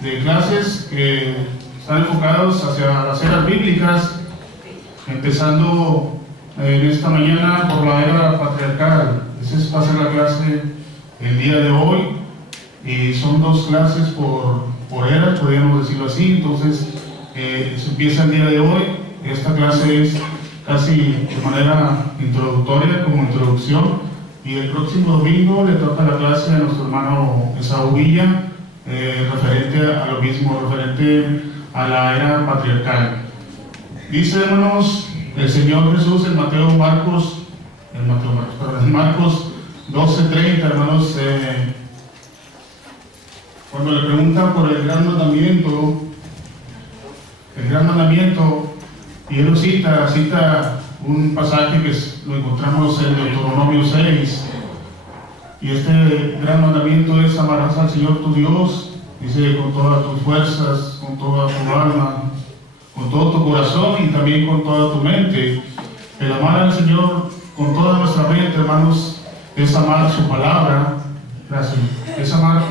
de clases que están enfocados hacia las eras bíblicas, empezando en esta mañana por la era patriarcal. Esa va a ser la clase el día de hoy, y son 2 clases por era, podríamos decirlo así. Entonces se empieza el día de hoy. Esta clase es casi de manera introductoria, como introducción, y el próximo domingo le toca la clase a nuestro hermano Esaú Villa, referente a lo mismo, referente a la era patriarcal. Dice, hermanos, el Señor Jesús en Marcos 12:30, hermanos, cuando le preguntan por el gran mandamiento, y él lo cita un pasaje que lo encontramos en Deuteronomio 6, y este gran mandamiento es: amarás al Señor tu Dios, dice, con todas tus fuerzas, con toda tu alma, con todo tu corazón y también con toda tu mente. El amar al Señor con toda nuestra mente, hermanos, es amar su palabra. Gracias. Es amar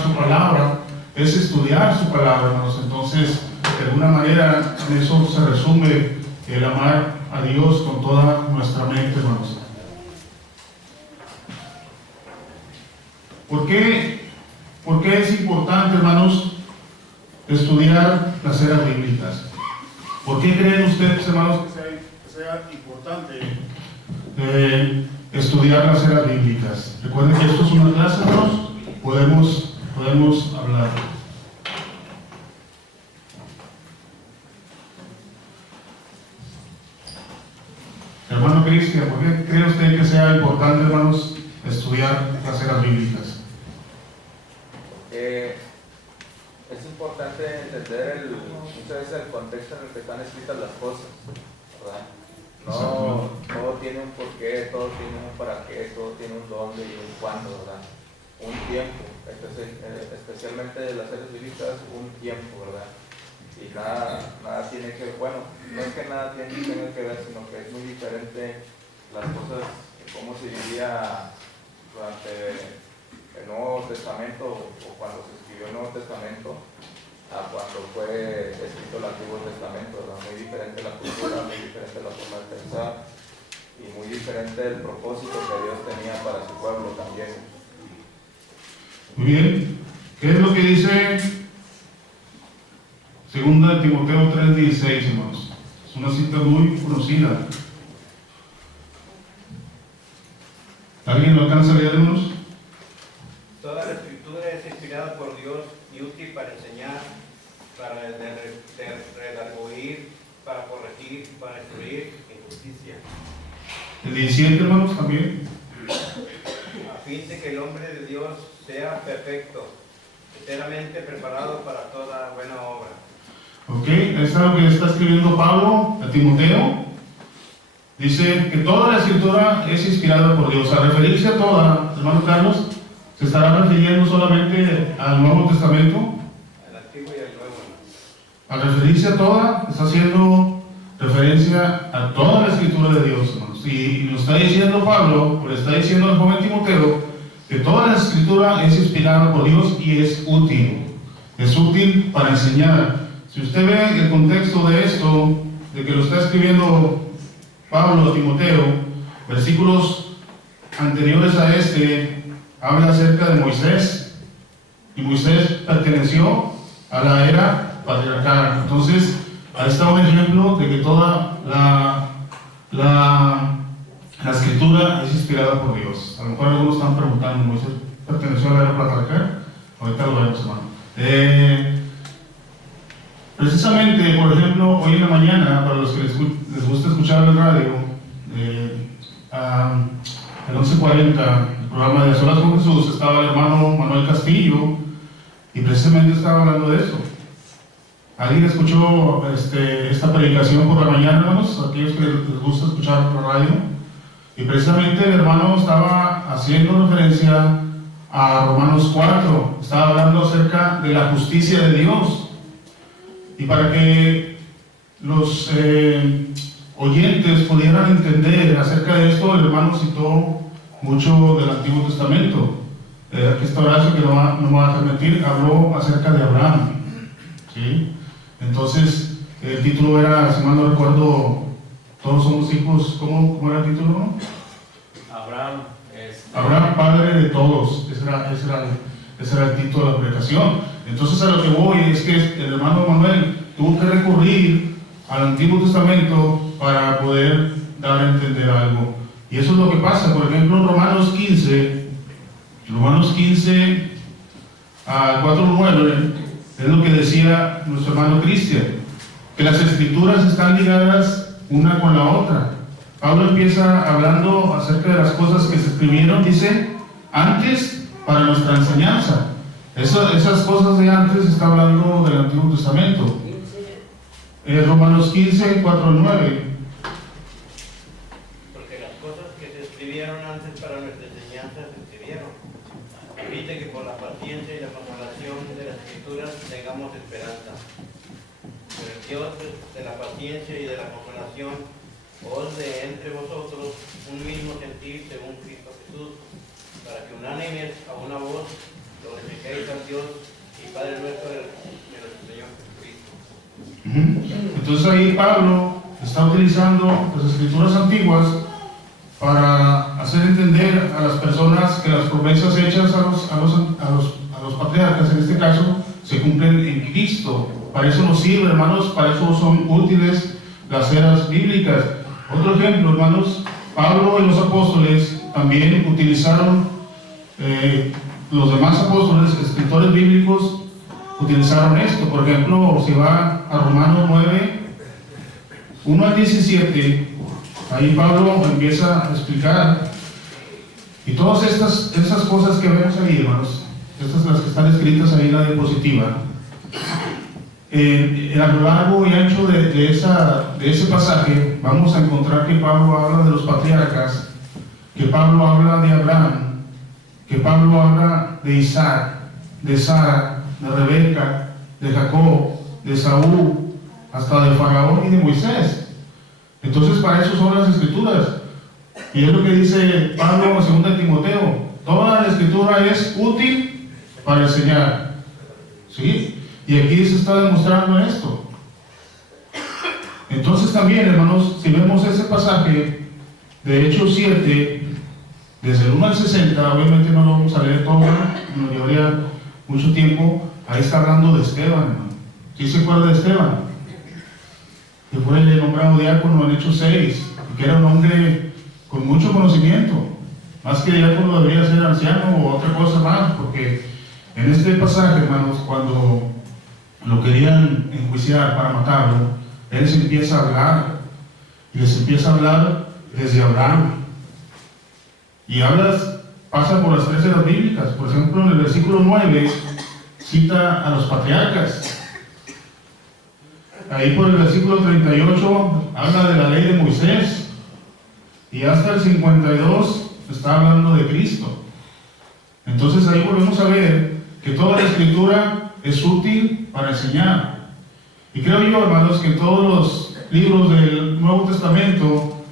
su palabra, es estudiar su palabra, hermanos. Entonces, de alguna manera, en eso se resume el amar a Dios con toda nuestra mente, hermanos. ¿Por qué es importante, hermanos, estudiar las eras bíblicas? ¿Por qué creen ustedes, hermanos, que sea importante estudiar las eras bíblicas? Recuerden que esto es una clase, hermanos. Podemos hablar. Hermano Cristian, ¿por qué cree usted que sea importante, hermanos, estudiar las eras bíblicas? Es importante entender muchas veces el contexto en el que están escritas las cosas, ¿verdad? No, todo tiene un porqué, todo tiene un para qué, todo tiene un dónde y un cuándo, ¿verdad? Un tiempo, especialmente de las eras bíblicas, un tiempo, ¿verdad? Y nada tiene que, bueno, no es que nada tenga que ver, sino que es muy diferente las cosas, cómo se vivía durante el Nuevo Testamento o cuando se escribió el Nuevo Testamento a cuando fue escrito el Antiguo Testamento, ¿verdad? Muy diferente la cultura, muy diferente la forma de pensar y muy diferente el propósito que Dios tenía para su pueblo también. Muy bien. ¿Qué es lo que dice 2 Timoteo 3:16, hermanos? Es una cita muy conocida. ¿Alguien lo alcanza a leer, hermanos? Toda la escritura es inspirada por Dios y útil para enseñar, para redarguir, para corregir, para instruir en justicia. El 17, hermanos, también. A fin de que el hombre de Dios sea perfecto, enteramente preparado para toda buena obra. Ok, esto es lo que está escribiendo Pablo a Timoteo. Dice que toda la escritura es inspirada por Dios. Al referirse a toda, hermano Carlos, ¿se estará refiriendo solamente al Nuevo Testamento? Al Antiguo y al Nuevo. Al referirse a toda, está haciendo referencia a toda la escritura de Dios, hermanos. Y lo está diciendo Pablo, o le está diciendo al joven Timoteo, que toda la escritura es inspirada por Dios y es útil. Es útil para enseñar. Si usted ve el contexto de esto, de que lo está escribiendo Pablo a Timoteo, versículos anteriores a este, habla acerca de Moisés, y Moisés perteneció a la era patriarcal. Entonces, ahí está un ejemplo de que toda la escritura es inspirada por Dios. A lo mejor algunos están preguntando, ¿Moisés perteneció a la era patriarcal? Ahorita lo vemos, hermano. Precisamente, por ejemplo, hoy en la mañana, para los que les gusta escuchar el radio, el 11:40, el programa de A Solas con Jesús, estaba el hermano Manuel Castillo, y precisamente estaba hablando de eso. ¿Alguien escuchó esta predicación por la mañana, hermanos? Aquellos que les gusta escuchar por la radio. Y precisamente el hermano estaba haciendo referencia a Romanos 4, estaba hablando acerca de la justicia de Dios. Y para que los oyentes pudieran entender acerca de esto, el hermano citó mucho del Antiguo Testamento. esta Horacio, que no me va a permitir, habló acerca de Abraham, ¿sí? Entonces, el título era, si mal no recuerdo, todos somos hijos, ¿cómo era el título? Abraham, padre de todos. Ese era el título de la predicación. Entonces, a lo que voy es que el hermano Manuel tuvo que recurrir al Antiguo Testamento para poder dar a entender algo. Y eso es lo que pasa. Por ejemplo, en Romanos 15, al 4:9, es lo que decía nuestro hermano Cristian, que las escrituras están ligadas una con la otra. Pablo empieza hablando acerca de las cosas que se escribieron, dice, antes para nuestra enseñanza. Esas cosas de antes está hablando del Antiguo Testamento. Romanos 15, 4-9. Porque las cosas que se escribieron antes para nuestra enseñanza se escribieron, a fin de que por la paciencia y la consolación de las escrituras tengamos esperanza. Pero el Dios de la paciencia y de la consolación os dé entre vosotros un mismo sentir según Cristo Jesús, para que unánimes a una voz glorifiquéis al Dios y Padre nuestro de nuestro Señor Jesucristo. Entonces ahí Pablo está utilizando las escrituras antiguas para hacer entender a las personas que las promesas hechas a los patriarcas, en este caso, se cumplen en Cristo. Para eso nos sirve, hermanos, para eso son útiles las eras bíblicas. Otro ejemplo, hermanos, Pablo y los apóstoles también utilizaron, los demás apóstoles, escritores bíblicos, utilizaron esto. Por ejemplo, si va a Romanos 9, 1-17, ahí Pablo empieza a explicar, y todas esas cosas que vemos ahí, hermanos, estas las que están escritas ahí en la diapositiva, a lo largo y ancho de ese pasaje vamos a encontrar que Pablo habla de los patriarcas, que Pablo habla de Abraham, que Pablo habla de Isaac, de Sara, de Rebeca, de Jacob, de Saúl, hasta de Faraón y de Moisés. Entonces, para eso son las escrituras. Y es lo que dice Pablo en 2 Timoteo: toda la escritura es útil para enseñar, ¿sí? Y aquí se está demostrando esto. Entonces también, hermanos, si vemos ese pasaje de Hechos 7, desde el 1 al 60, obviamente no lo vamos a leer todo, nos llevaría mucho tiempo. Ahí está hablando de Esteban, hermano. ¿Sí se acuerda de Esteban? Que fue nombrado diácono en Hechos 6, y que era un hombre con mucho conocimiento, más que diácono debería ser anciano o otra cosa más, porque en este pasaje, hermanos, cuando lo querían enjuiciar para matarlo, él se empieza a hablar, y les empieza a hablar desde Abraham, y pasa por las 3 eras bíblicas. Por ejemplo, en el versículo 9 cita a los patriarcas. Ahí por el versículo 38 habla de la ley de Moisés, y hasta el 52 está hablando de Cristo. Entonces ahí volvemos a ver que toda la escritura es útil para enseñar. Y creo yo, hermanos, que todos los libros del Nuevo Testamento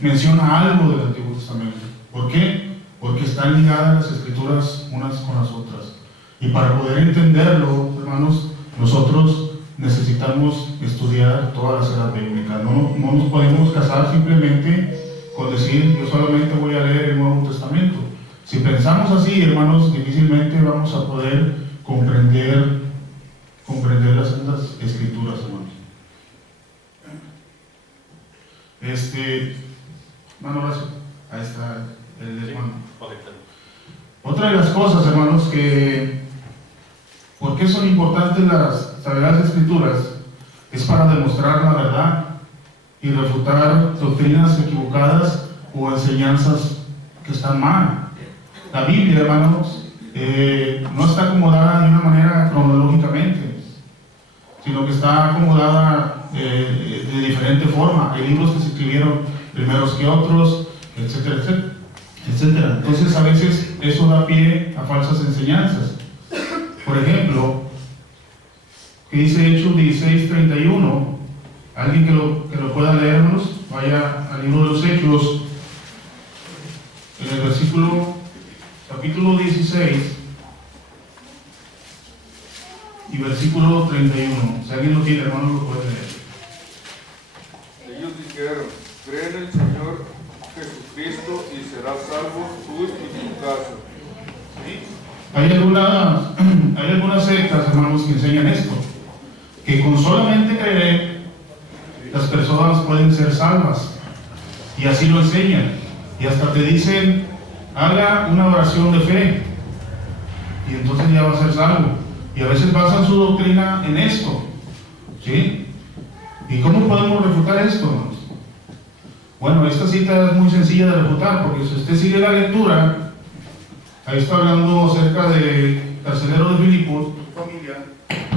menciona algo del Antiguo Testamento. ¿Por qué? Porque están ligadas las escrituras unas con las otras. Y para poder entenderlo, hermanos, nosotros necesitamos estudiar todas las eras bíblicas. No nos podemos casar simplemente con decir, yo solamente voy a leer el Nuevo Testamento. Si pensamos así, hermanos, difícilmente vamos a poder comprender las escrituras, hermanos. Hermano Horacio, ahí está el hermano. Otra de las cosas, hermanos, ¿por qué son importantes las Sagradas Escrituras? Es para demostrar la verdad y refutar doctrinas equivocadas o enseñanzas que están mal. La Biblia, hermanos, no está acomodada de una manera cronológicamente, sino que está acomodada de diferente forma. Hay libros que se escribieron primeros que otros, etcétera, etcétera, etcétera. Entonces, a veces eso da pie a falsas enseñanzas. Por ejemplo, que dice Hechos 16:31, alguien que lo pueda leernos, vaya al libro de los Hechos, en el versículo 16 y versículo 31. Si alguien lo tiene, hermano, lo puede leer. Ellos dijeron: cree en el Señor Jesucristo y serás salvo tú y tu casa. ¿Sí? Hay algunas sectas, hermanos, que enseñan esto, que con solamente creer las personas pueden ser salvas, y así lo enseñan, y hasta te dicen: haga una oración de fe y entonces ya va a ser salvo, y a veces basan su doctrina en esto, ¿sí? ¿Y cómo podemos refutar esto, hermanos? Bueno, esta cita es muy sencilla de refutar, porque si usted sigue la lectura, ahí está hablando acerca de carcelero de Filipos, familia.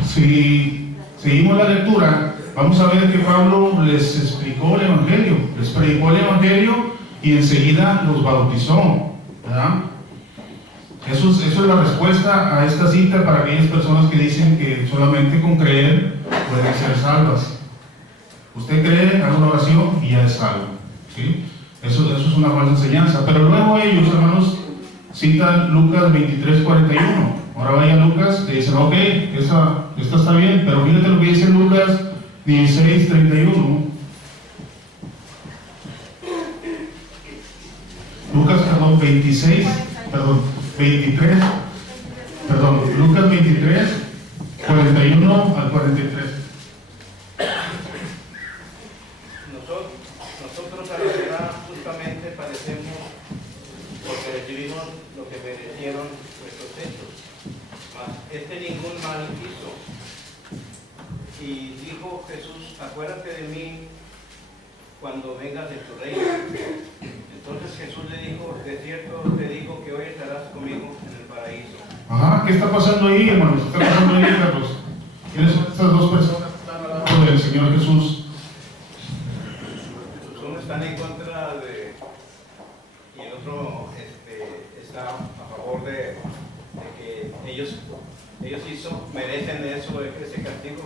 Si seguimos la lectura, vamos a ver que Pablo les explicó el Evangelio, les predicó el Evangelio y enseguida los bautizó, ¿verdad? Eso es la respuesta a esta cita para aquellas personas que dicen que solamente con creer pueden ser salvas. Usted cree, haga una oración y ya es salvo, ¿sí? Eso es una falsa enseñanza. Pero luego ellos, hermanos, citan Lucas 23:41. Ahora vaya a Lucas, le dicen: ok, esta está bien, pero fíjate lo que dice Lucas 16:31. Lucas, 23, Lucas 23, 41 al 43. Nosotros a la verdad justamente padecemos porque recibimos lo que merecieron nuestros hechos. Mas ningún mal hizo. Y dijo Jesús: acuérdate de mí cuando vengas de tu reino. Entonces Jesús le dijo: de cierto te digo que hoy estarás conmigo en el paraíso. Ajá, ¿qué está pasando ahí, hermanos? ¿Qué está pasando ahí, Carlos? ¿Quiénes son estas dos personas que están al lado del Señor Jesús? Uno están en contra de, y el otro está a favor de que ellos merecen ese castigo.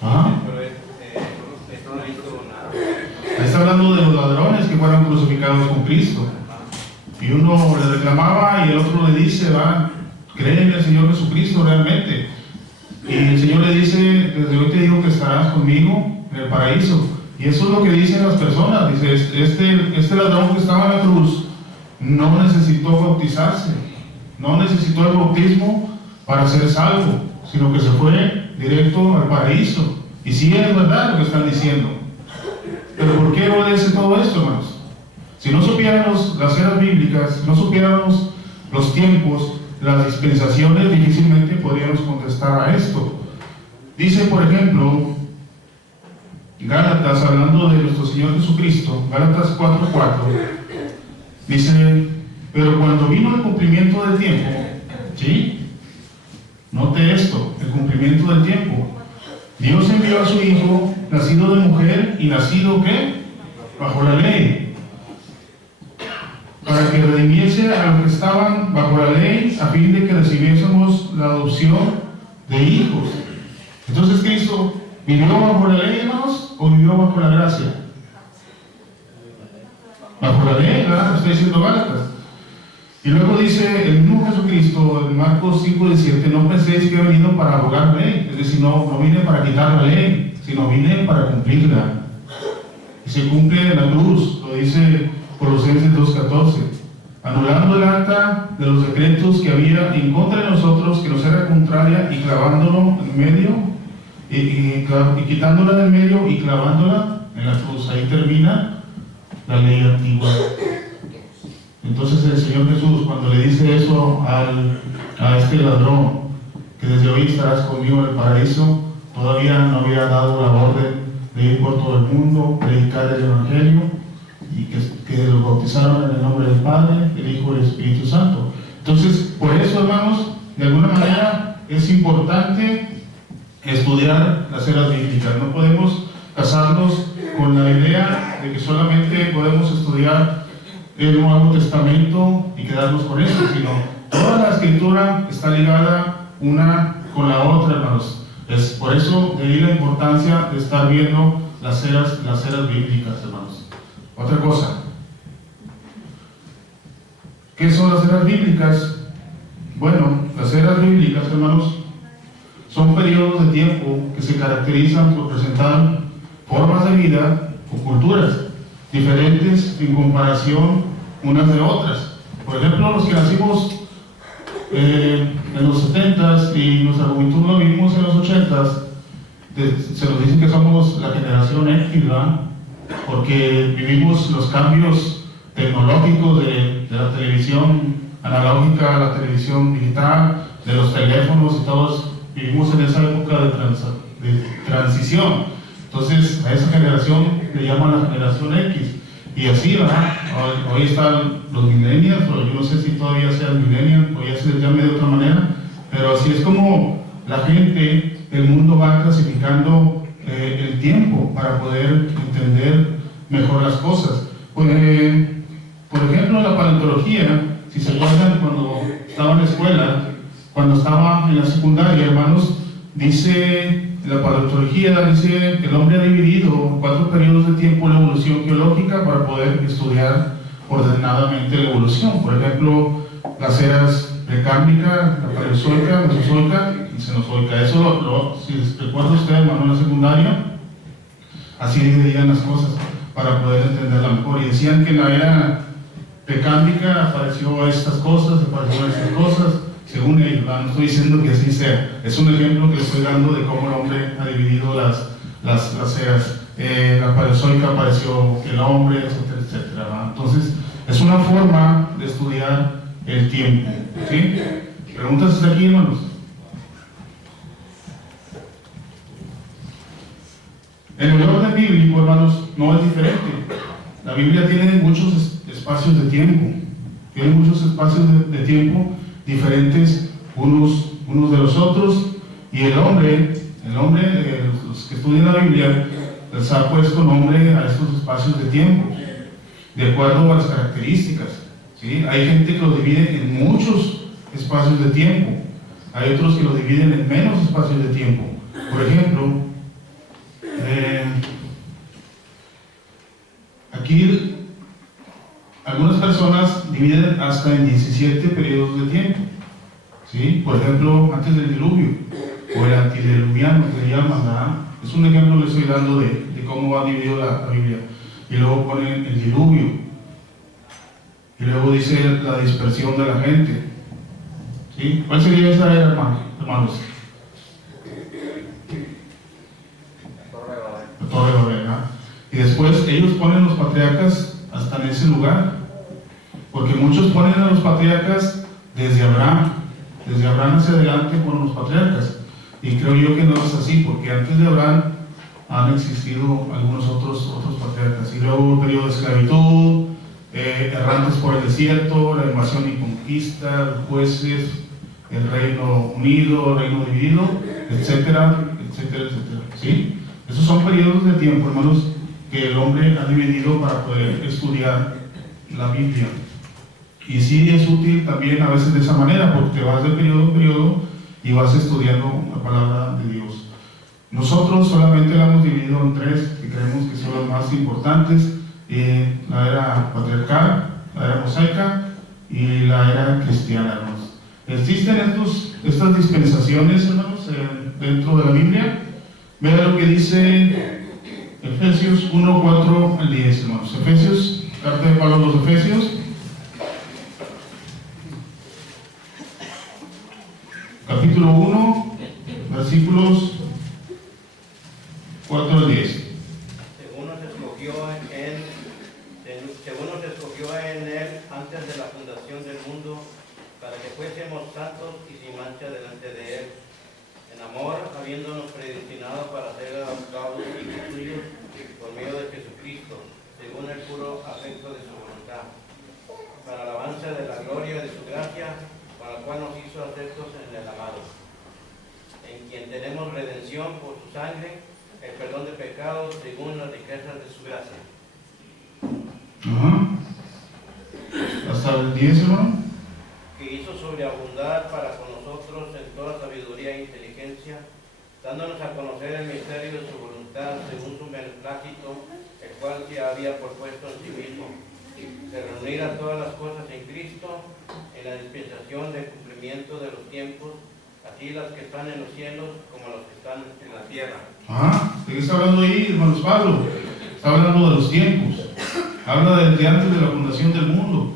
Ajá. Pero esto no hizo nada. Ahí está hablando de los ladrones que fueron crucificados con Cristo. Y uno le reclamaba y el otro le dice: va, cree en el Señor Jesucristo realmente. Y el Señor le dice: desde hoy te digo que estarás conmigo en el paraíso. Y eso es lo que dicen las personas. Dice: este ladrón que estaba en la cruz no necesitó bautizarse, no necesitó el bautismo para ser salvo, sino que se fue directo al paraíso. Y sí, es verdad lo que están diciendo. Pero ¿por qué obedece todo esto, hermanos? Si no supiéramos las eras bíblicas, no supiéramos los tiempos, las dispensaciones, difícilmente podríamos contestar a esto. Dice, por ejemplo, Gálatas, hablando de nuestro Señor Jesucristo, Gálatas 4:4, dice: pero cuando vino el cumplimiento del tiempo, ¿sí? Note esto, el cumplimiento del tiempo. Dios envió a su Hijo, nacido de mujer y nacido, ¿qué? Bajo la ley, para que redimiese a los que estaban bajo la ley, a fin de que recibiésemos la adopción de hijos. Entonces, Cristo vivió bajo la ley, hermanos, o vivió bajo la gracia. Bajo la ley, ¿verdad? Está diciendo Gálatas. Y luego dice el mismo Jesucristo en Marcos 5:17: no penséis que he venido para abogar ley, es decir, no vine para quitar la ley, sino vine para cumplirla. Y se cumple en la cruz, lo dice Colosenses 2:14, anulando el acta de los decretos que había en contra de nosotros, que nos era contraria, y clavándolo en medio, y quitándola del medio y clavándola en la cruz. Ahí termina la ley antigua. Entonces el Señor Jesús, cuando le dice eso a este ladrón, que desde hoy estarás conmigo en el paraíso, todavía no había dado la orden de ir por todo el mundo, predicar el Evangelio, y que los bautizaron en el nombre del Padre, del Hijo y del Espíritu Santo. Entonces, por eso, hermanos, de alguna manera es importante estudiar las eras bíblicas. No podemos casarnos con la idea de que solamente podemos estudiar el Nuevo Testamento y quedarnos con eso, sino toda la Escritura está ligada una con la otra, hermanos. Es por eso de ahí la importancia de estar viendo las eras bíblicas, hermanos. Otra cosa, ¿qué son las eras bíblicas? Bueno, las eras bíblicas, hermanos, son periodos de tiempo que se caracterizan por presentar formas de vida o culturas diferentes en comparación unas de otras. Por ejemplo, los que nacimos en los 70s y nuestra juventud lo vivimos en los 80s, se nos dice que somos la generación X, ¿verdad? Porque vivimos los cambios tecnológicos de la televisión analógica a la televisión digital, de los teléfonos y todos vivimos en esa época de transición. Entonces a esa generación le llaman la generación X. Y así, ¿verdad? Hoy están los millennials, o yo no sé si todavía sean millennials, o ya se les llame de otra manera, pero así es como la gente, el mundo va clasificando el tiempo para poder entender mejor las cosas. Por ejemplo, la paleontología, si se acuerdan cuando estaba en la escuela, cuando estaba en la secundaria, hermanos, dice la paleontología, dice que el hombre ha dividido en 4 periodos de tiempo la evolución geológica para poder estudiar ordenadamente la evolución. Por ejemplo, las eras precámbrica, la paleozoica, mesozoica y cenozoica. Eso si recuerda usted, hermano, en la secundaria, así dividían las cosas para poder entenderla mejor. Y decían que en la era precámbrica apareció estas cosas, según ellos, ¿verdad? No estoy diciendo que así sea, es un ejemplo que les estoy dando de cómo el hombre ha dividido las eras. La paleozoica apareció el hombre, etcétera, etcétera, ¿verdad? Entonces, es una forma de estudiar el tiempo, ¿sí? ¿Preguntas hasta aquí, hermanos? En el orden bíblico, hermanos, no es diferente. La Biblia tiene muchos espacios de tiempo, de tiempo diferentes unos de los otros, y el hombre, los que estudian la Biblia, les ha puesto nombre a estos espacios de tiempo, de acuerdo a las características, ¿sí? Hay gente que lo divide en muchos espacios de tiempo, hay otros que lo dividen en menos espacios de tiempo. Por ejemplo, aquí algunas personas dividen hasta en 17 periodos de tiempo, ¿sí? Por ejemplo, antes del diluvio, o el antediluviano que le llaman, ¿verdad? Es un ejemplo que le estoy dando de cómo va dividido la Biblia. Y luego ponen el diluvio, y luego dice la dispersión de la gente, ¿sí? ¿Cuál sería esa era, hermanos? La Torre de Babel, ¿verdad? Y después ellos ponen los patriarcas hasta en ese lugar, porque muchos ponen a los patriarcas desde Abraham hacia adelante ponen los patriarcas, y creo yo que no es así, porque antes de Abraham han existido algunos otros patriarcas, y luego un periodo de esclavitud, errantes por el desierto, la invasión y conquista, los jueces, el reino unido, el reino dividido, etcétera, etcétera, etcétera, ¿sí? Esos son periodos de tiempo, hermanos, que el hombre ha dividido para poder estudiar la Biblia. Y sí es útil también a veces de esa manera, porque te vas de periodo en periodo y vas estudiando la palabra de Dios. Nosotros solamente la hemos dividido en 3, que creemos que son las más importantes: la era patriarcal, la era mosaica y la era cristiana, hermanos. Existen estas dispensaciones, hermanos, dentro de la Biblia. Vean lo que dice Efesios 1, 4 al 10, hermanos. Efesios, carta de Pablo a los Efesios, capítulo 1, versículos 4 al 10. Según nos escogió en él antes de la fundación del mundo, para que fuésemos santos y sin mancha delante de él, en amor, habiéndonos predestinado para ser adoptados hijos suyos por medio de Jesucristo, según el puro afecto de su voluntad, para alabanza de la gloria de su gracia, para la cual nos hizo aceptos en el amado, en quien tenemos redención por su sangre, el perdón de pecados según las riquezas de su gracia. Hasta el 10, hermano. Que hizo sobreabundar para con nosotros en toda sabiduría e inteligencia, dándonos a conocer el misterio de su voluntad según su beneplácito, el cual se había propuesto en sí mismo, de reunir a todas las cosas en Cristo, en la dispensación del cumplimiento cumplimiento de los tiempos, así las que están en los cielos como las que están en la tierra. ¿De qué está hablando ahí, hermanos Pablo? Está hablando de los tiempos. Habla de antes de la fundación del mundo.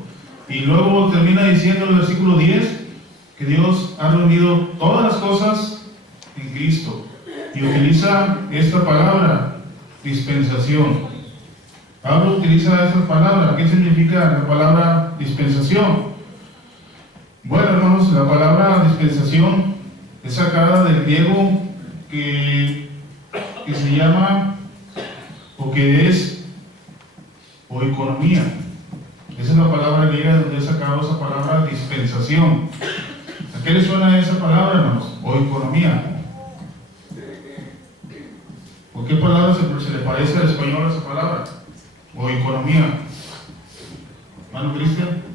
Y luego termina diciendo en el versículo 10 que Dios ha reunido todas las cosas en Cristo. Y utiliza esta palabra, dispensación. Pablo utiliza esta palabra. ¿Qué significa la palabra dispensación? Bueno, hermanos, la palabra dispensación es sacada del griego que se llama, o que es, oikonomía. Esa es la palabra griega donde he sacado esa palabra dispensación. ¿A qué le suena esa palabra, hermanos? Oikonomía. ¿O qué palabra se le parece al español a esa palabra? Oikonomía. ¿Hermano Cristian?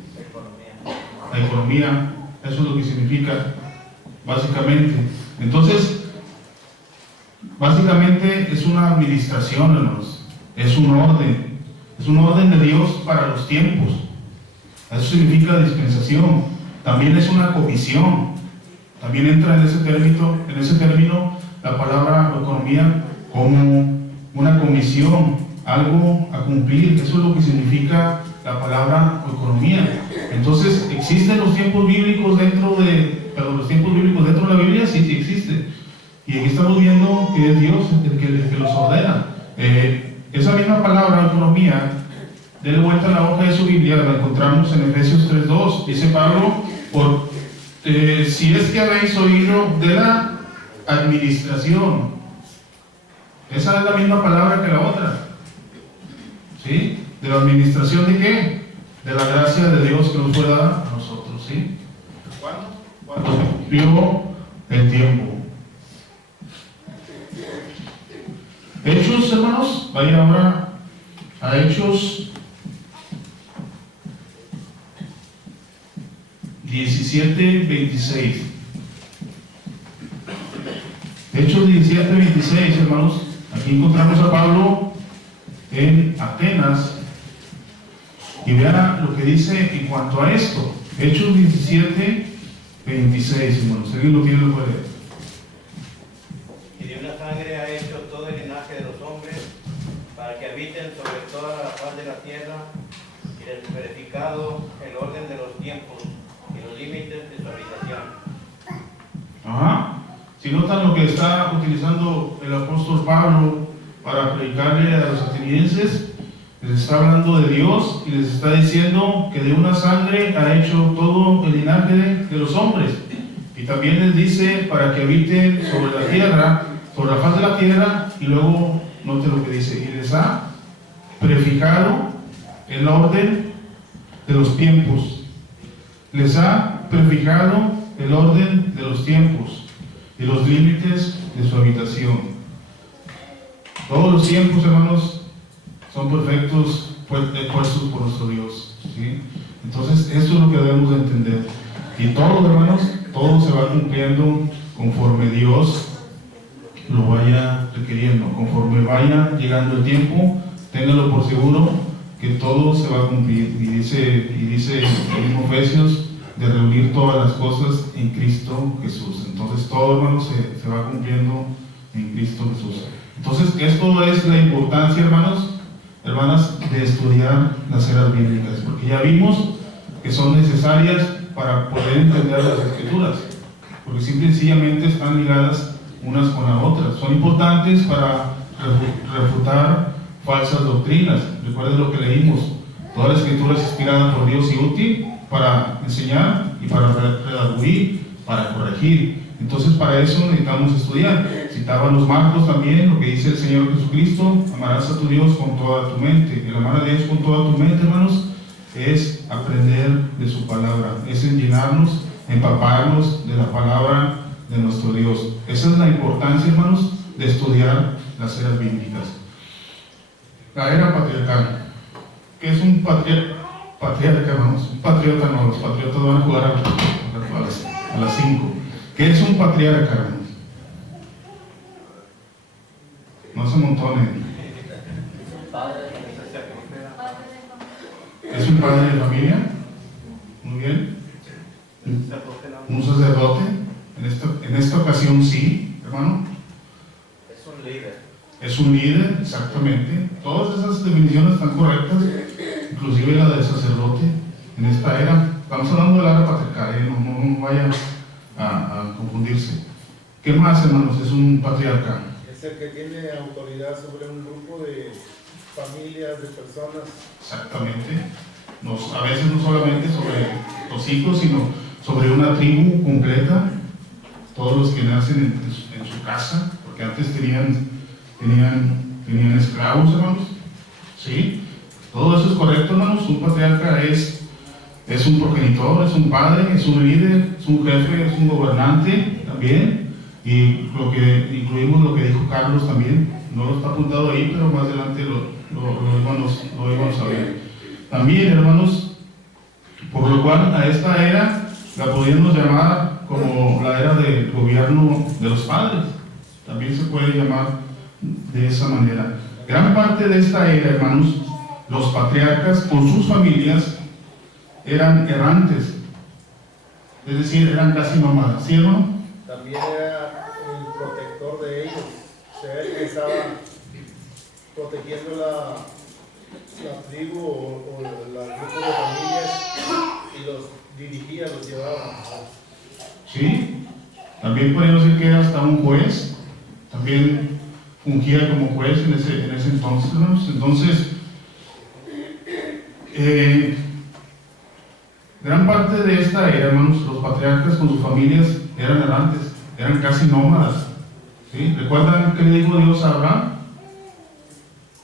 La economía, eso es lo que significa básicamente. Entonces, básicamente es una administración, hermanos. Es un orden de Dios para los tiempos. Eso significa dispensación. También es una comisión. También entra en ese término la palabra economía como una comisión, algo a cumplir. Eso es lo que significa la palabra economía. Entonces, ¿existen los tiempos bíblicos dentro de la Biblia? Sí, sí existe. Y aquí estamos viendo que es Dios el que los ordena. Esa misma palabra, economía, denle vuelta a la hoja de su Biblia, la encontramos en Efesios 3:2. Dice Pablo, si es que habéis oído de la administración. Esa es la misma palabra que la otra. ¿Sí? ¿De la administración de qué? De la gracia de Dios que nos fue dada a nosotros. ¿Sí? ¿Cuándo? Cuando se cumplió el tiempo. Hechos, hermanos, vaya ahora a Hechos 17:26. Hechos 17:26, hermanos. Aquí encontramos a Pablo en Atenas. Y vean lo que dice en cuanto a esto. Hechos 17:26, hermanos. ¿Alguien lo tiene? Lo puede leer. Y de una sangre ha hecho todo el linaje de los hombres, para que habiten sobre toda la faz de la tierra, y les verificado el orden de los tiempos y los límites de su habitación. Si notan lo que está utilizando el apóstol Pablo para predicarle a los atenienses, les está hablando de Dios y les está diciendo que de una sangre ha hecho todo el linaje de los hombres. Y también les dice para que habiten sobre la tierra, sobre la faz de la tierra, y luego note lo que dice, y les ha prefijado el orden de los tiempos. Les ha prefijado el orden de los tiempos y los límites de su habitación. Todos los tiempos, hermanos, son perfectos, puestos por nuestro Dios. ¿Sí? Entonces, eso es lo que debemos de entender. Y todo, hermanos, todo se va cumpliendo conforme Dios lo vaya requiriendo. Conforme vaya llegando el tiempo, ténganlo por seguro que todo se va a cumplir. Y dice en Efesios de reunir todas las cosas en Cristo Jesús. Entonces, todo, hermanos, se va cumpliendo en Cristo Jesús. Entonces, esto es la importancia, hermanas, de estudiar las eras bíblicas, porque ya vimos que son necesarias para poder entender las Escrituras, porque simple y sencillamente están ligadas unas con las otras. Son importantes para refutar falsas doctrinas. Recuerden lo que leímos: toda la Escritura es inspirada por Dios y útil para enseñar y para redarguir, para corregir. Entonces, para eso necesitamos estudiar. Citaban los Marcos también lo que dice el Señor Jesucristo: amarás a tu Dios con toda tu mente. El amar a Dios con toda tu mente, hermanos, es aprender de su palabra, es llenarnos, empaparnos de la palabra de nuestro Dios. Esa es la importancia, hermanos, de estudiar las eras bíblicas. La era patriarcal. ¿Qué es un patriarca, hermanos? Un patriota no, los patriotas van a jugar a las 5. ¿Qué es un patriarca, hermanos? No se amontonen. ¿Es un padre de familia? Muy bien. un sacerdote, en esta ocasión sí, hermano. Es un líder. Es un líder, exactamente. Todas esas definiciones están correctas, inclusive la del sacerdote en esta era. Estamos hablando de la era patriarcal, no vaya a confundirse. ¿Qué más, hermanos? Es un patriarca. Es el que tiene autoridad sobre un grupo de familias, de personas. Exactamente. A veces no solamente sobre los hijos, sino sobre una tribu completa, todos los que nacen en su casa, porque antes tenían esclavos, hermanos. ¿Sí? Todo eso es correcto, hermanos. Un patriarca es un progenitor, es un padre, es un líder, es un jefe, es un gobernante también. Y incluimos lo que dijo Carlos también. No lo está apuntado ahí, pero más adelante lo íbamos a ver. También, hermanos, por lo cual a esta era la podríamos llamar como la era del gobierno de los padres. También se puede llamar de esa manera. Gran parte de esta era, hermanos, los patriarcas con sus familias eran errantes, es decir, eran casi nómadas, ¿sí, hermano? También era el protector de ellos, o sea, él que estaba protegiendo la tribu o los grupos de familias y los dirigía, los llevaba. Sí, también podemos decir que era hasta un juez, también fungía como juez en ese entonces, hermanos. Entonces, gran parte de esta era, hermanos, los patriarcas con sus familias eran errantes, eran casi nómadas. ¿Sí? ¿Recuerdan qué le dijo Dios a Abraham?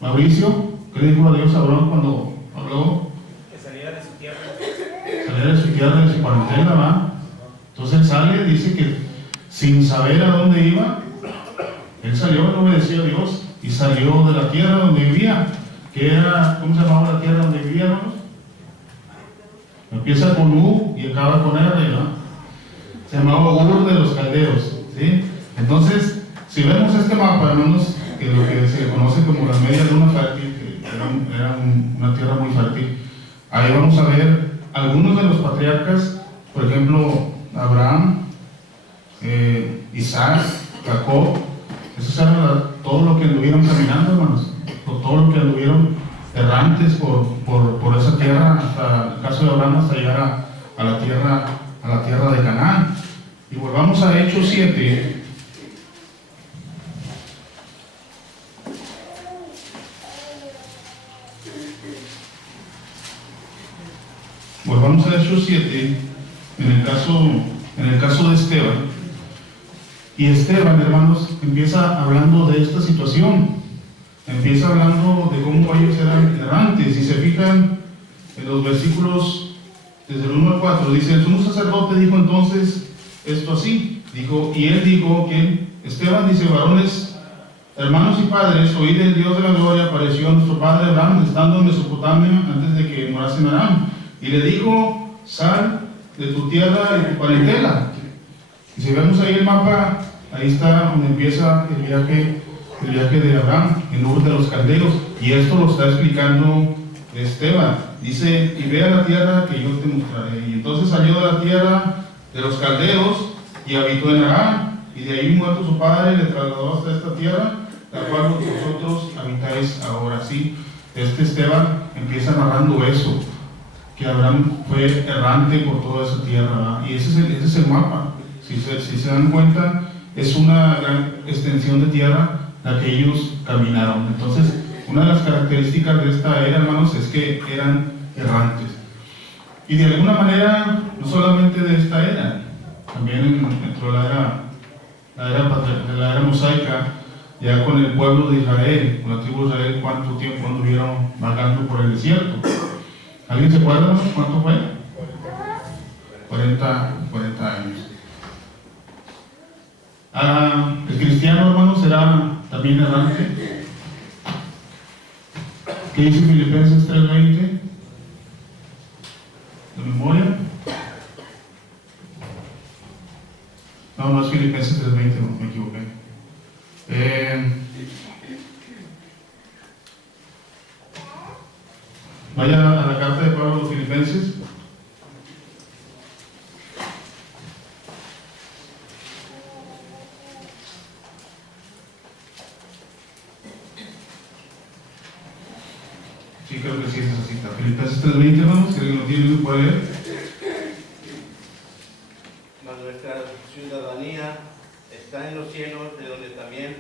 Mauricio, ¿qué le dijo a Dios a Abraham cuando habló? Que saliera de su tierra. Saliera de su tierra, de su parentela, ¿va? Entonces él sale, dice que sin saber a dónde iba, él salió, él obedeció a Dios y salió de la tierra donde vivía, que era, ¿cómo se llamaba la tierra donde vivía, hermanos? Empieza con U y acaba con R, ¿no? Se llamaba Ur de los Caldeos, ¿sí? Entonces, si vemos este mapa, hermanos, que lo que se conoce como la media luna fértil, que era una tierra muy fértil, ahí vamos a ver algunos de los patriarcas, por ejemplo, Abraham, Isaac, Jacob. Esos eran todo lo que anduvieron caminando, hermanos, todo lo que anduvieron errantes por esa tierra, hasta el caso de Abraham, hasta llegar a la tierra de Canaán. Y volvamos a Hechos 7. Volvamos a Hechos 7, en el caso de Esteban. Y Esteban, hermanos, empieza hablando de esta situación. Empieza hablando de cómo ellos eran errantes. Si se fijan en los versículos desde el 1 al 4, dice: el sumo sacerdote dijo entonces esto así. Y él dijo que Esteban dice: varones, hermanos y padres, oíd el Dios de la gloria apareció a nuestro padre Abraham estando en Mesopotamia antes de que morase en Aram. Y le dijo: sal de tu tierra y tu parentela. Y si vemos ahí el mapa, ahí está donde empieza el viaje de Abraham, en Ur de los Caldeos. Y esto lo está explicando Esteban. Dice: y ve a la tierra que yo te mostraré. Y entonces salió de la tierra de los Caldeos y habitó en Aram. Y de ahí, muerto su padre, le trasladó hasta esta tierra, la cual vosotros habitáis ahora. Sí, Esteban empieza narrando eso, que Abraham fue errante por toda esa tierra, ¿verdad? Y ese es el mapa. Si se dan cuenta, es una gran extensión de tierra la que ellos caminaron. Entonces, una de las características de esta era, hermanos, es que eran errantes. Y de alguna manera, no solamente de esta era, también dentro de la era mosaica, ya con el pueblo de Israel, con la tribu de Israel, cuánto tiempo anduvieron vagando por el desierto. ¿Alguien se acuerda cuánto fue? 40 años. El cristiano, hermano, será también errante. ¿Qué dice Filipenses 3:20? ¿De memoria? No es Filipenses 3:20, no, me equivoqué. Vaya a la carta de Pablo a los Filipenses. Sí, creo que sí es esa cita. Filipenses 3:20, hermanos, si alguien lo tiene, lo puede leer. Mas nuestra ciudadanía está en los cielos, de donde también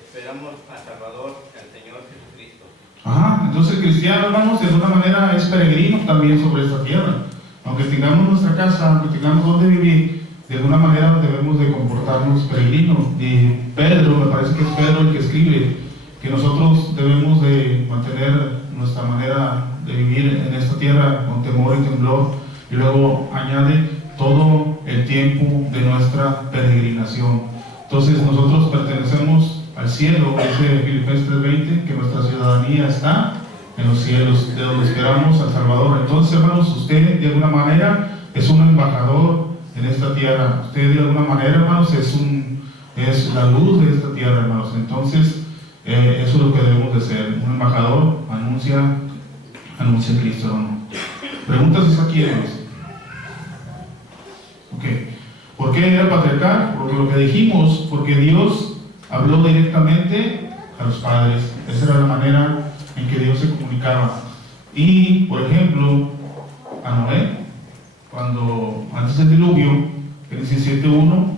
esperamos al Salvador, al Señor Jesucristo. Ajá, entonces el cristiano, hermanos, de alguna manera es peregrino también sobre esta tierra. Aunque tengamos nuestra casa, aunque tengamos donde vivir, de alguna manera debemos de comportarnos peregrinos. Y Pedro, me parece que es Pedro el que escribe que nosotros debemos de mantener nuestra manera de vivir en esta tierra con temor y temblor, y luego añade todo el tiempo de nuestra peregrinación. Entonces nosotros pertenecemos al cielo, dice Filipenses 3:20, que nuestra ciudadanía está en los cielos, de donde esperamos al Salvador. Entonces, hermanos, usted de alguna manera es un embajador en esta tierra. Usted de alguna manera, hermanos, es la luz de esta tierra, hermanos. Entonces, eso es lo que debemos de ser. Un embajador anuncia a Cristo, hermano. Preguntas es aquí, hermanos. Ok. ¿Por qué era patriarcal? Por lo que dijimos, porque Dios habló directamente a los padres. Esa era la manera en que Dios se comunicaba. Y, por ejemplo, a Noé, cuando antes del diluvio, Génesis 7:1,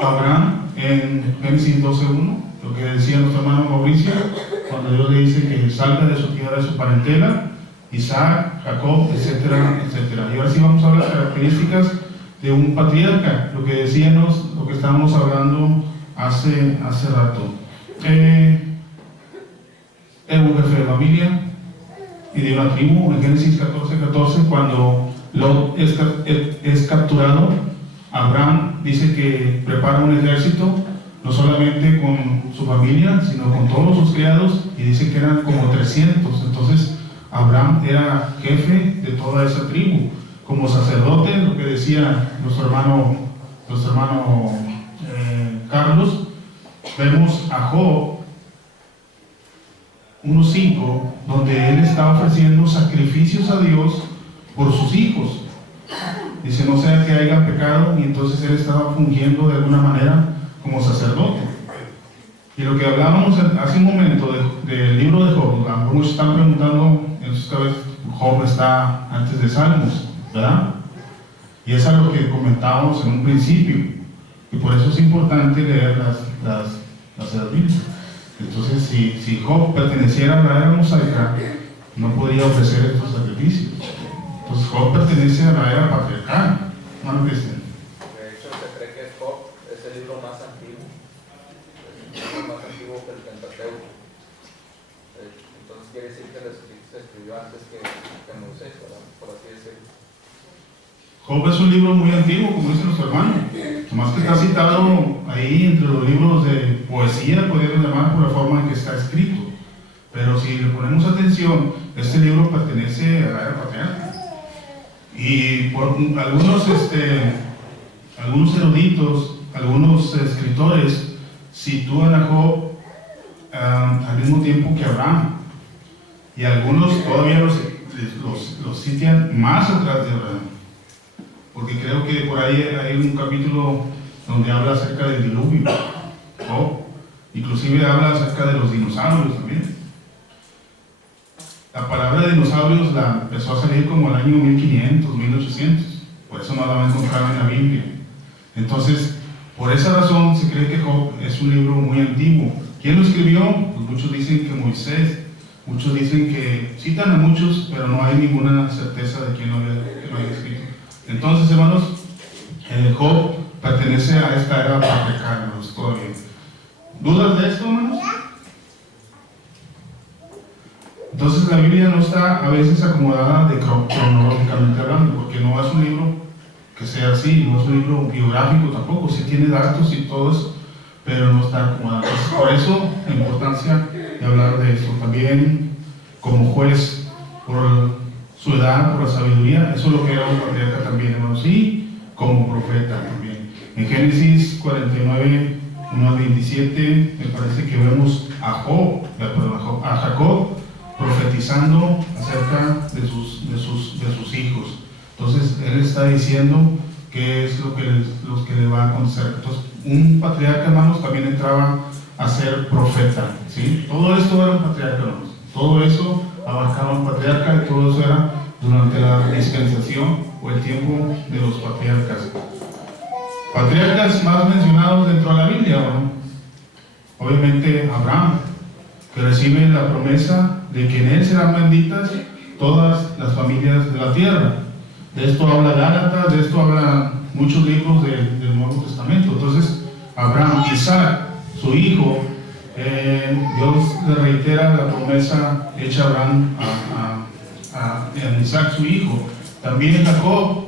Abraham en Génesis 12:1, lo que decía nuestro hermano Mauricio, cuando Dios le dice que salga de su tierra, de su parentela, Isaac, Jacob, etcétera, etcétera. Y ahora sí vamos a ver las características de un patriarca, lo que decíamos, lo que estábamos hablando hace rato. Era un jefe de familia y de una tribu. En Génesis 14:14, cuando Lot es capturado, Abraham dice que prepara un ejército, no solamente con su familia, sino con todos sus criados, y dice que eran como 300. Entonces Abraham era jefe de toda esa tribu. Como sacerdote, lo que decía nuestro hermano Carlos, vemos a Job 1:5, donde él está ofreciendo sacrificios a Dios por sus hijos. Dice, no sea que haya pecado, y entonces él estaba fungiendo de alguna manera como sacerdote. Y lo que hablábamos hace un momento del libro de Job, algunos están preguntando en sus cabezas, Job está antes de Salmos, ¿verdad? Y eso es lo que comentábamos en un principio, y por eso es importante leer las Biblias. Entonces, si Job perteneciera a la era mosaica, no podría ofrecer estos sacrificios. Entonces, Job pertenece a la era patriarcal, ¿no lo dicen? De hecho, se cree que Job es el libro más antiguo. Es el libro más antiguo que el Pentateuco. Entonces, quiere decir que se escribió antes que Moisés, ¿verdad? Por así decirlo. Job es un libro muy antiguo, como dice nuestro hermano. Nomás que está citado ahí entre los libros de poesía, podríamos llamar, por la forma en que está escrito. Pero si le ponemos atención, este libro pertenece a la era patriarcal. Y por algunos eruditos, algunos escritores sitúan a Job al mismo tiempo que Abraham. Y algunos todavía los sitian más atrás de Abraham. Porque creo que por ahí hay un capítulo donde habla acerca del diluvio. Inclusive habla acerca de los dinosaurios también. La palabra de dinosaurios la empezó a salir como el año 1500, 1800. Por eso no la va a encontrar en la Biblia. Entonces, por esa razón se cree que Job es un libro muy antiguo. ¿Quién lo escribió? Pues muchos dicen que Moisés. Muchos dicen que citan a muchos, pero no hay ninguna certeza de quién lo haya escrito. Entonces, hermanos, Job pertenece a esta era patriarcal, hermanos, todavía. ¿Dudas de esto, hermanos? Entonces, la Biblia no está a veces acomodada cronológicamente hablando, porque no es un libro que sea así, no es un libro biográfico tampoco, sí tiene datos y todo eso, pero no está acomodado. Entonces, por eso, la importancia de hablar de esto. También, como juez, por su edad, por la sabiduría, eso es lo que era un patriarca también, hermanos, y como profeta también. En Génesis 49, 1 al 27, me parece que vemos a Jacob profetizando acerca de sus hijos. Entonces, él está diciendo qué es lo que le va a acontecer. Entonces, un patriarca, hermanos, también entraba a ser profeta, ¿sí? Todo esto era un patriarca, hermanos. Todo eso abarcaban patriarca, y todo eso era durante la dispensación o el tiempo de los patriarcas. Patriarcas más mencionados dentro de la Biblia, ¿no? Obviamente Abraham, que recibe la promesa de que en él serán benditas todas las familias de la tierra. De esto habla Gálatas, de esto hablan muchos libros del Nuevo Testamento. Entonces, Abraham, Isaac, su hijo, Dios le reitera la promesa hecha a Abraham a Isaac, su hijo. También Jacob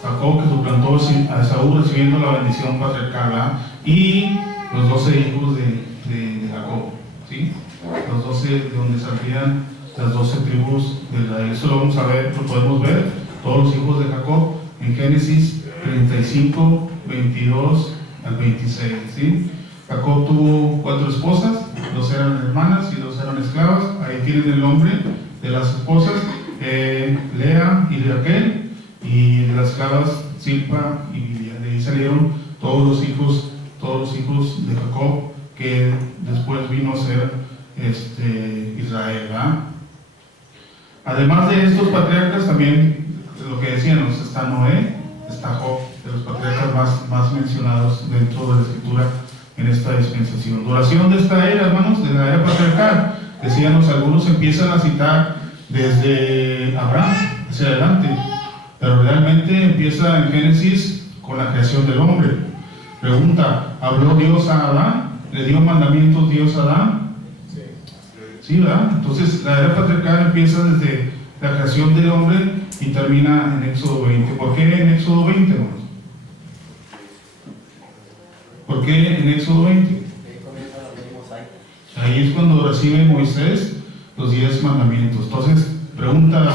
que suplantó a Esaú recibiendo la bendición patriarcal, ¿verdad? Y los 12 hijos de Jacob, ¿sí? Los 12 de donde salían las 12 tribus de Israel. Eso lo vamos a ver, lo podemos ver, todos los hijos de Jacob en Génesis 35, 22 al 26, ¿sí? Jacob tuvo 4 esposas, 2 eran hermanas y 2 eran esclavas. Ahí tienen el nombre de las esposas, Lea y Raquel, y de las esclavas Silpa y Bilha. De ahí salieron todos los hijos de Jacob, que después vino a ser Israel, ¿verdad? Además de estos patriarcas, también lo que decíamos, está Noé, está Job, de los patriarcas más mencionados dentro de la escritura en esta dispensación. Duración de esta era, hermanos, de la era patriarcal. Decíamos, algunos empiezan a citar desde Abraham hacia adelante, pero realmente empieza en Génesis con la creación del hombre. Pregunta, ¿habló Dios a Adán? ¿Le dio mandamientos Dios a Adán? Sí, ¿verdad? Entonces la era patriarcal empieza desde la creación del hombre y termina en Éxodo 20. ¿Por qué en Éxodo 20, hermanos? ¿Por qué en Éxodo 20? Ahí es cuando recibe Moisés los 10 mandamientos. Entonces, pregunta,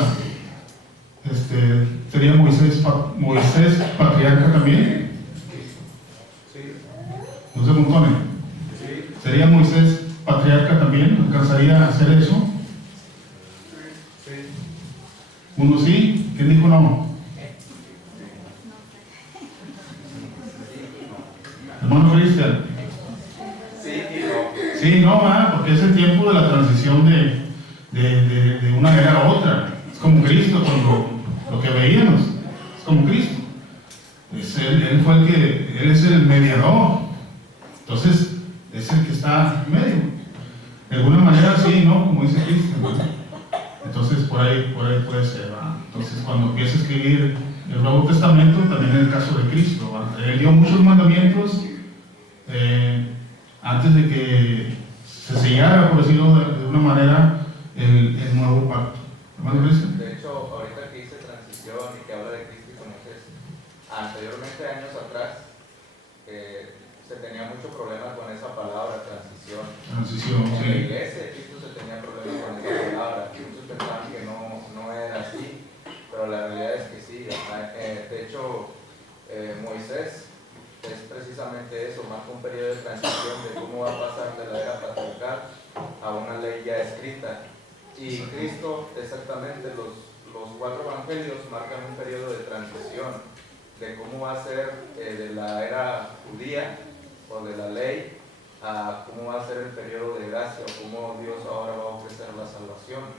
¿sería Moisés patriarca también? No se montone. ¿Sería Moisés patriarca también? ¿Alcanzaría a hacer eso? ¿Uno sí? ¿Quién dijo no? Hermano Cristian. Sí, no, porque es el tiempo de la transición de una era a otra. Es como Cristo, cuando lo que veíamos, es como Cristo. Él es el mediador. Entonces, es el que está en medio. De alguna manera, sí, ¿no? Como dice Cristo. Entonces, por ahí puede ser, ¿verdad? Entonces, cuando empieza a escribir el Nuevo Testamento, también en el caso de Cristo, ¿verdad? Él dio muchos mandamientos antes de que se sellara, por decirlo de una manera, el nuevo pacto. De hecho, ahorita que dice transición y que habla de Cristo y con Moisés, anteriormente, años atrás, se tenía mucho problema con esa palabra, transición. Transición, en sí. la iglesia de Cristo se tenía problemas con esa palabra. Muchos pensaban que no era así, pero la realidad es que sí. De hecho, Moisés es precisamente eso, marca un periodo de transición de cómo va a pasar de la era patriarcal a una ley ya escrita. Y Cristo, exactamente, los 4 evangelios marcan un periodo de transición de cómo va a ser de la era judía o de la ley a cómo va a ser el periodo de gracia o cómo Dios ahora va a ofrecer la salvación.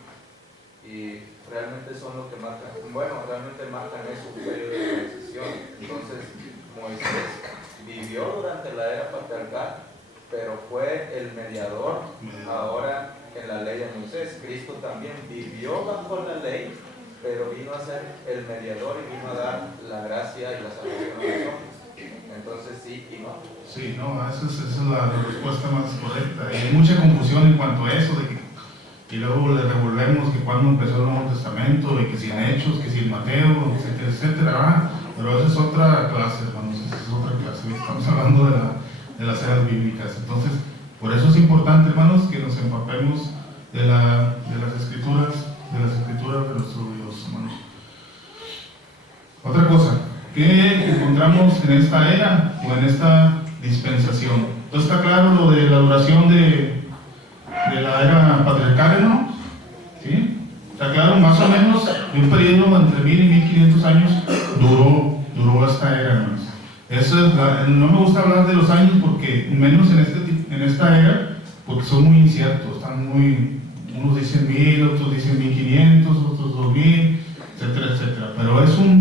Y realmente son lo que marcan, realmente marcan eso, un periodo de transición. Entonces, Moisés vivió durante la era patriarcal, pero fue el mediador ahora en la ley de Moisés. Cristo también vivió bajo la ley, pero vino a ser el mediador y vino a dar la gracia y la salvación a los hombres. Entonces sí y no. Sí, no, esa es la respuesta más correcta. Y hay mucha confusión en cuanto a eso, y luego le revolvemos que cuando empezó el Nuevo Testamento, y que si en Hechos, que si en Mateo, etcétera, etcétera, ¿verdad? Pero esa es otra clase, hermanos, esa es otra clase. Estamos hablando de las eras bíblicas. Entonces, por eso es importante, hermanos, que nos empapemos de las escrituras de nuestro Dios, hermanos. Otra cosa, ¿qué encontramos en esta era o en esta dispensación? Entonces, está claro lo de la duración de la era patriarcal, ¿no? ¿Sí? Está claro, más o menos, de un periodo entre 1000 y 1500 años duró esta era, hermanos. No me gusta hablar de los años porque, menos en esta era, porque son muy inciertos, uno unos dicen 1000, otros dicen 1500, otros 2000, etcétera, etcétera. Pero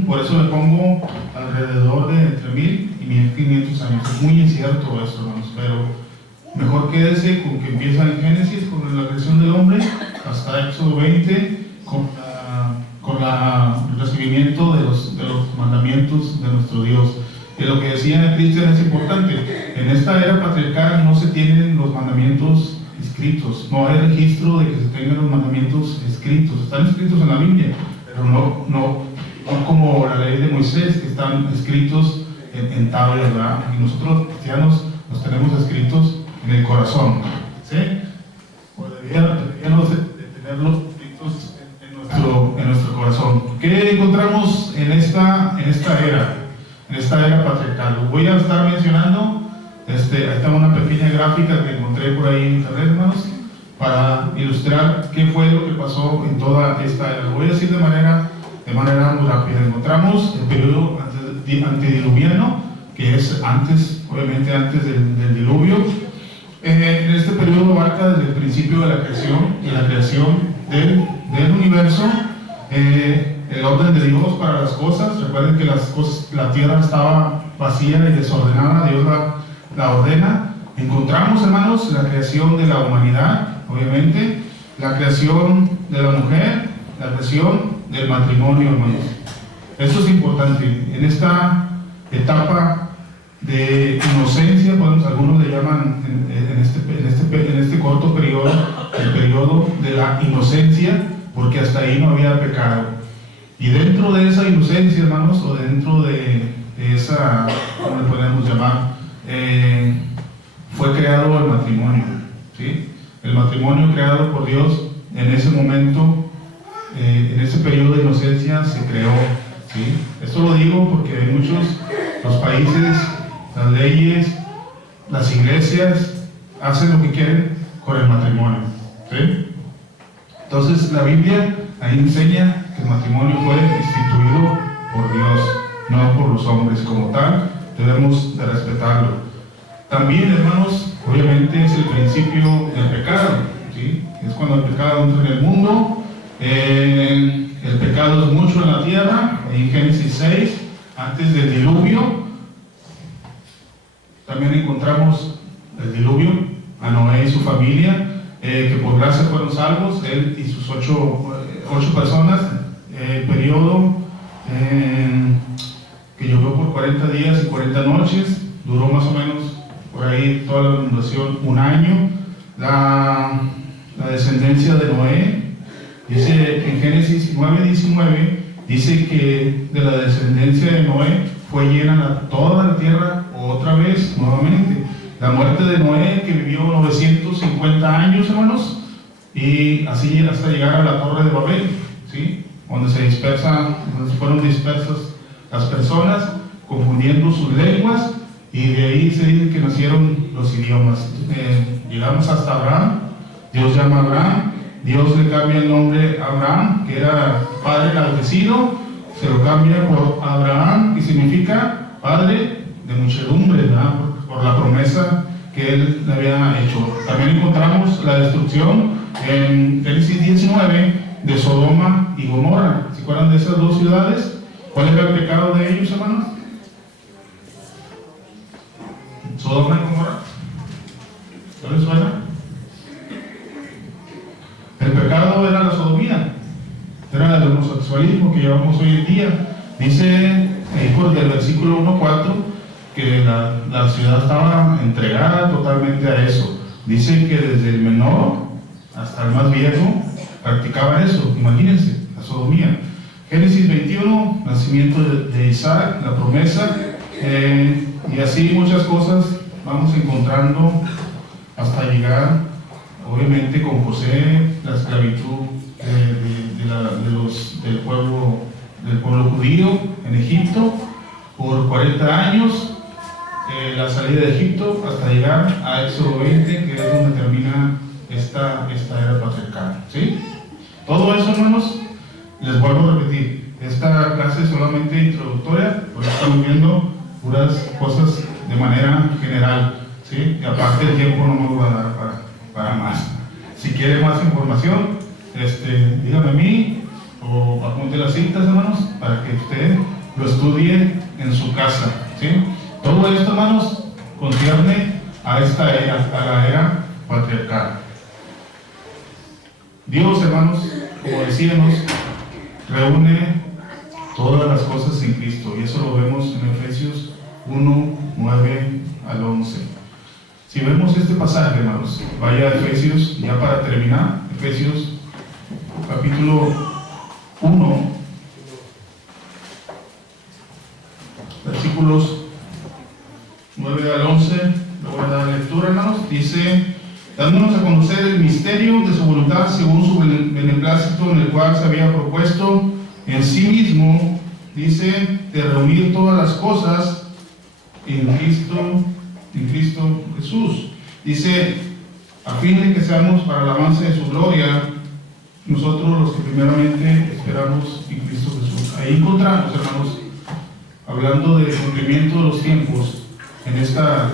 por eso le pongo alrededor de entre 1000 y 1500 años. Es muy incierto eso, hermanos, pero mejor quédese con que empieza en Génesis, con la creación del hombre, hasta Éxodo 20, con el recibimiento de los mandamientos de nuestro Dios. Y lo que decía Cristian es importante. En esta era patriarcal no se tienen los mandamientos escritos, no hay registro de que se tengan los mandamientos escritos. Están escritos en la Biblia, pero no como la ley de Moisés, que están escritos en tablas, ¿verdad? Y nosotros cristianos los tenemos escritos en el corazón, ¿sí? O deberíamos de tenerlos escritos en nuestro corazón. ¿Qué encontramos en esta era patriarcal? Voy a estar mencionando, ahí está una pequeña gráfica que encontré por ahí en internet, hermanos, para ilustrar qué fue lo que pasó en toda esta era. Lo voy a decir de manera muy rápida. Encontramos el periodo antediluviano, que es obviamente antes del diluvio. En este periodo abarca desde el principio de la creación del universo, el orden de Dios para las cosas. Recuerden que la tierra estaba vacía y desordenada, Dios la ordena. Encontramos, hermanos, la creación de la humanidad, obviamente, la creación de la mujer, la creación del matrimonio, hermanos. Esto es importante. En esta etapa de inocencia, algunos le llaman en este corto periodo, el periodo de la inocencia, porque hasta ahí no había pecado. Y dentro de esa inocencia, hermanos, o dentro de esa, ¿cómo le podemos llamar? Fue creado el matrimonio, ¿sí? El matrimonio creado por Dios en ese momento, en ese periodo de inocencia se creó, ¿sí? Esto lo digo porque hay los países, las leyes, las iglesias hacen lo que quieren con el matrimonio, ¿sí? Entonces la Biblia ahí enseña que el matrimonio fue instituido por Dios, no por los hombres como tal. Debemos de respetarlo. También, hermanos, obviamente es el principio del pecado, ¿sí? Es cuando el pecado entra en el mundo. El pecado es mucho en la tierra. En Génesis 6, antes del diluvio, también encontramos el diluvio, a Noé y su familia, que por gracia fueron salvos, él y sus ocho personas. El periodo que llovió por 40 días y 40 noches, duró más o menos por ahí toda la inundación un año. La descendencia de Noé, dice en Génesis 9:19, dice que de la descendencia de Noé fue llena toda la tierra otra vez, nuevamente. La muerte de Noé, que vivió 950 años, hermanos, y así hasta llegar a la Torre de Babel, ¿sí? Donde fueron dispersas las personas, confundiendo sus lenguas, y de ahí se dice que nacieron los idiomas. Llegamos hasta Abraham. Dios llama a Abraham, Dios le cambia el nombre a Abraham, que era padre enaltecido, se lo cambia por Abraham, que significa padre de muchedumbre, ¿verdad? Por la promesa que él le había hecho. También encontramos la destrucción en Génesis 19 de Sodoma y Gomorra. ¿Se acuerdan de esas dos ciudades? ¿Cuál era el pecado de ellos, hermanos? Sodoma y Gomorra. ¿No les suena? El pecado era la sodomía, era el homosexualismo que llevamos hoy en día. Dice ahí por el versículo 1:4 que la ciudad estaba entregada totalmente a eso. Dice que desde el menor hasta el más viejo practicaban eso. Imagínense, la sodomía. Génesis 21, nacimiento de Isaac, la promesa, y así muchas cosas vamos encontrando hasta llegar, obviamente, con José, la esclavitud del pueblo judío en Egipto por 40 años, la salida de Egipto hasta llegar a Éxodo 20, que es donde termina esta era patriarcal, ¿sí? Todo eso, hermanos, les vuelvo a repetir, esta clase es solamente introductoria, porque estamos viendo puras cosas de manera general, ¿sí? Y aparte el tiempo no nos va a dar para más. Si quiere más información, dígame a mí o apunte las citas, hermanos, para que usted lo estudie en su casa, ¿sí? Todo esto, hermanos, concierne a esta era, a la era patriarcal. Dios, hermanos, como decíamos, reúne todas las cosas en Cristo, y eso lo vemos en Efesios 1, 9 al 11. Si vemos este pasaje, hermanos, vaya a Efesios, ya para terminar, Efesios capítulo 1, versículos 9 al 11, le voy a dar lectura, hermanos. Dice: dándonos a conocer el misterio de su voluntad según su beneplácito, en el cual se había propuesto en sí mismo, dice, de reunir todas las cosas en Cristo Jesús. Dice, a fin de que seamos para el avance de su gloria, nosotros los que primeramente esperamos en Cristo Jesús. Ahí encontramos, hermanos, hablando del cumplimiento de los tiempos, en esta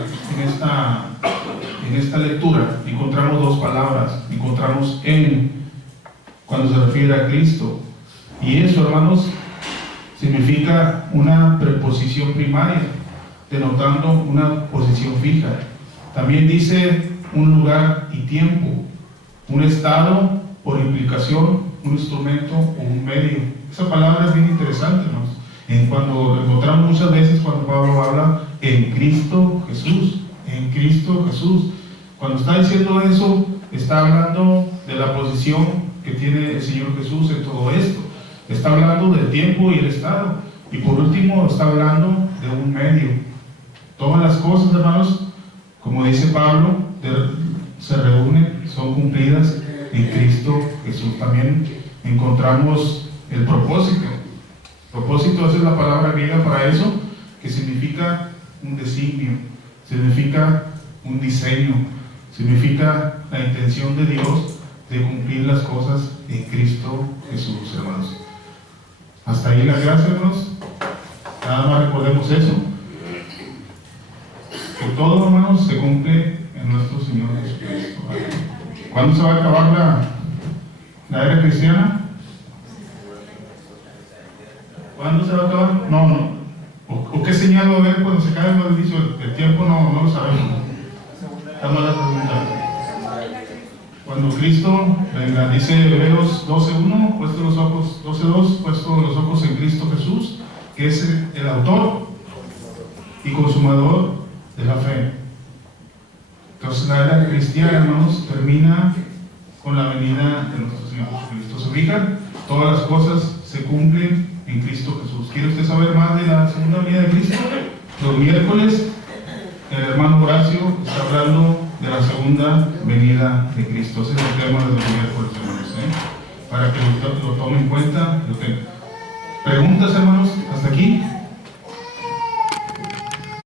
lectura encontramos dos palabras. Encontramos en, cuando se refiere a Cristo, y eso, hermanos, significa una preposición primaria, denotando una posición fija. También dice un lugar y tiempo, un estado, por implicación, un instrumento o un medio. Esa palabra es bien interesante, hermanos. Cuando lo encontramos muchas veces cuando Pablo habla en Cristo Jesús, en Cristo Jesús. Cuando está diciendo eso, está hablando de la posición que tiene el Señor Jesús en todo esto. Está hablando del tiempo y el estado. Y por último, está hablando de un medio. Todas las cosas, hermanos, como dice Pablo, se reúnen, son cumplidas en Cristo Jesús. También encontramos el propósito. Propósito, esa es la palabra griega para eso, que significa un designio, significa un diseño, significa la intención de Dios de cumplir las cosas en Cristo Jesús, hermanos. Hasta ahí la gracia, hermanos. Nada más recordemos eso, que todo, hermanos, se cumple en nuestro Señor Jesucristo. ¿Cuándo se va a acabar la era cristiana? ¿Cuándo se va a acabar? No. ¿O qué señal va a haber cuando se acabe el juicio? El tiempo no lo sabemos. Esta mala pregunta. Cuando Cristo venga, dice Hebreos 12:1, puesto los ojos, 12:2, puesto los ojos en Cristo Jesús, que es el autor y consumador de la fe. Entonces la era cristiana, hermanos, termina con la venida de nuestro Señor Jesucristo. ¿Se fijan? Todas las cosas se cumplen en Cristo Jesús. ¿Quiere usted saber más de la segunda venida de Cristo? Los miércoles el hermano Horacio está hablando de la segunda venida de Cristo. Ese es el tema de los miércoles, hermanos, para que lo tome en cuenta. ¿Preguntas, hermanos, hasta aquí?